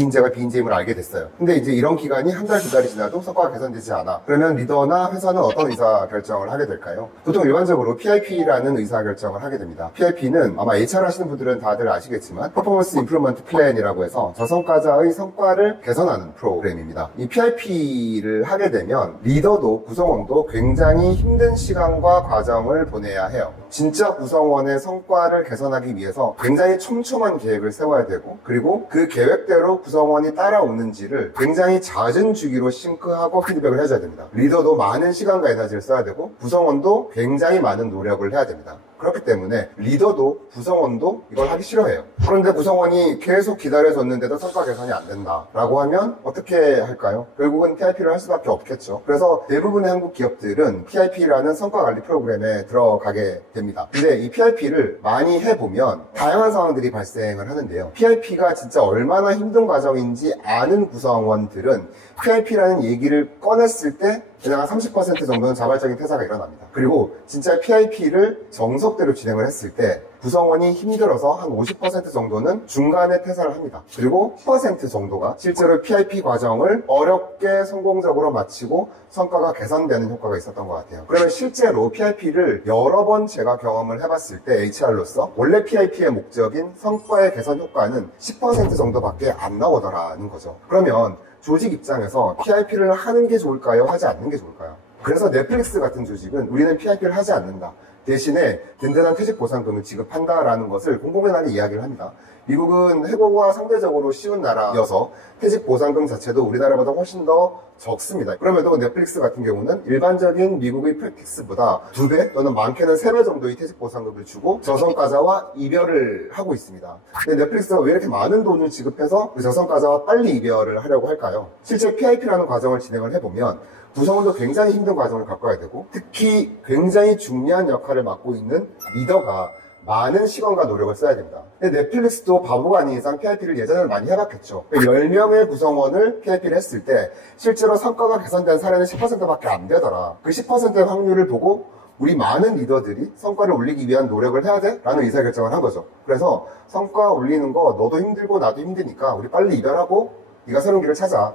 B인재가 B인재임을 알게 됐어요. 근데 이제 이런 기간이 한 달, 두 달이 지나도 성과가 개선되지 않아. 그러면 리더나 회사는 어떤 의사결정을 하게 될까요? 보통 일반적으로 PIP라는 의사결정을 하게 됩니다. PIP는 아마 HR 하시는 분들은 다들 아시겠지만 퍼포먼스 임프루먼트 플랜이라고 해서 저성과자의 성과를 개선하는 프로그램입니다. 이 PIP를 하게 되면 리더도 구성원도 굉장히 힘든 시간과 과정을 보내야 해요. 진짜 구성원의 성과를 개선하기 위해서 굉장히 촘촘한 계획을 세워야 되고, 그리고 그 계획대로 구성원이 따라오는지를 굉장히 잦은 주기로 싱크하고 피드백을 해줘야 됩니다. 리더도 많은 시간과 에너지를 써야 되고 구성원도 굉장히 많은 노력을 해야 됩니다. 그렇기 때문에 리더도 구성원도 이걸 하기 싫어해요. 그런데 구성원이 계속 기다려줬는데도 성과 개선이 안 된다 라고 하면 어떻게 할까요? 결국은 PIP를 할 수밖에 없겠죠. 그래서 대부분의 한국 기업들은 PIP라는 성과관리 프로그램에 들어가게 됩니다. 근데 이 PIP를 많이 해보면 다양한 상황들이 발생을 하는데요. PIP가 진짜 얼마나 힘든 과정인지 아는 구성원들은 PIP라는 얘기를 꺼냈을 때 그냥 30% 정도는 자발적인 퇴사가 일어납니다. 그리고 진짜 PIP를 정석대로 진행을 했을 때 구성원이 힘들어서 한 50% 정도는 중간에 퇴사를 합니다. 그리고 10% 정도가 실제로 PIP 과정을 어렵게 성공적으로 마치고 성과가 개선되는 효과가 있었던 것 같아요. 그러면 실제로 PIP를 여러 번 제가 경험을 해봤을 때 HR로서 원래 PIP의 목적인 성과의 개선 효과는 10% 정도밖에 안 나오더라는 거죠. 그러면 조직 입장에서 PIP를 하는 게 좋을까요? 하지 않는 게 좋을까요? 그래서 넷플릭스 같은 조직은 우리는 PIP를 하지 않는다. 대신에 든든한 퇴직 보상금을 지급한다라는 것을 공공연하게 이야기를 합니다. 미국은 해고가 상대적으로 쉬운 나라여서 퇴직 보상금 자체도 우리나라보다 훨씬 더 적습니다. 그럼에도 넷플릭스 같은 경우는 일반적인 미국의 프랙티스보다 2배 또는 많게는 3배 정도의 퇴직 보상금을 주고 저성과자와 이별을 하고 있습니다. 근데 넷플릭스가 왜 이렇게 많은 돈을 지급해서 그 저성과자와 빨리 이별을 하려고 할까요? 실제 PIP라는 과정을 진행을 해보면 구성원도 굉장히 힘든 과정을 겪어야 되고, 특히 굉장히 중요한 역할을 맡고 있는 리더가 많은 시간과 노력을 써야 됩니다. 근데 넷플릭스도 바보가 아닌 이상 PIP를 예전에는 많이 해봤겠죠. 10명의 구성원을 PIP를 했을 때 실제로 성과가 개선된 사례는 10%밖에 안 되더라. 그 10%의 확률을 보고 우리 많은 리더들이 성과를 올리기 위한 노력을 해야 돼? 라는 의사결정을 한 거죠. 그래서 성과 올리는 거 너도 힘들고 나도 힘드니까 우리 빨리 이별하고 네가 새로운 길을 찾아.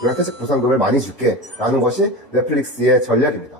우리가 퇴직 보상금을 많이 줄게 라는 것이 넷플릭스의 전략입니다.